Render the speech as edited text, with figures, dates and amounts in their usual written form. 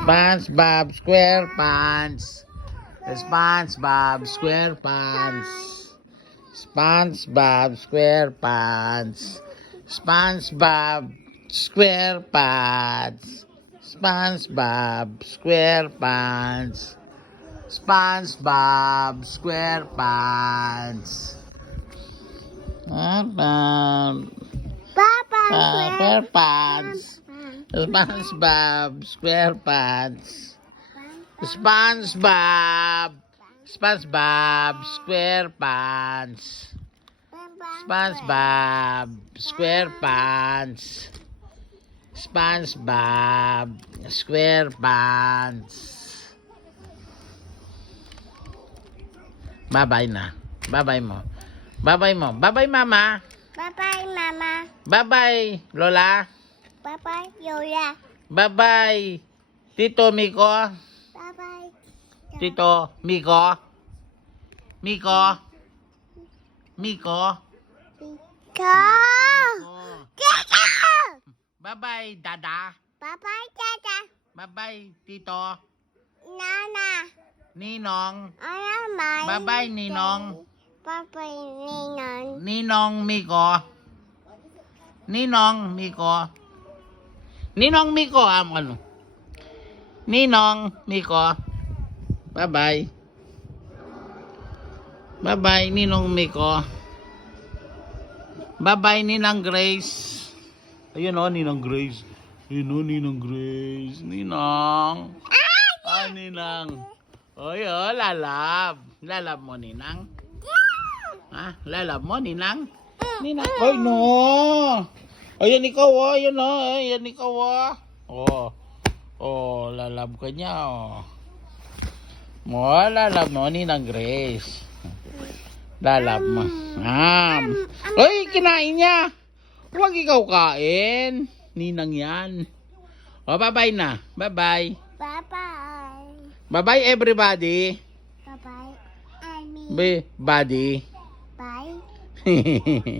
SpongeBob SquarePants. SpongeBob SquarePants. SpongeBob SquarePants. SpongeBob SquarePants. SpongeBob SquarePants. SpongeBob SquarePants. SquarePants. SpongeBob SquarePants. SpongeBob SquarePants. SpongeBob SquarePants. SpongeBob SquarePants. Bye-bye na. Bye-bye mo. Bye-bye mo. Bye-bye, Mama. Bye-bye, Mama. Bye-bye, Lola. Bye-bye, Yola. Bye-bye, Tito Miko. Bye-bye. Tito Miko. Miko. Miko. Tita! Bye-bye, Dada. Bye-bye, Tata. Bye-bye, Tito. Nana. Ninong. Alamay. Bye-bye, Ninong. Bye-bye, Ninong. Ninong Miko. Ninong Miko. Ninong Miko, ano? Ninong Miko. Bye-bye. Bye-bye, Ninong Miko. Bye-bye, Ninang Grace. Ayun o, Ninang Grace. Ayun o, Ninang Grace. Ninang. Ah, Ninang. Oy, oh, lalab. Lalab mo, Ninang. Ha? Lalab mo, Ninang? Ninang. Oy, no. Ayan ikaw, oh. Ayan, oh. Ayan ikaw, oh. Oh. Oh, lalab ka niya, oh. Mo, lalab mo, Ninang Grace. Lalab mo. Oy, kinain niya. Huwag ikaw kain. Ninang yan. Oh, bye-bye na. Bye-bye. Bye-bye. Bye-bye, everybody. Bye-bye. I mean, Buddy. bye.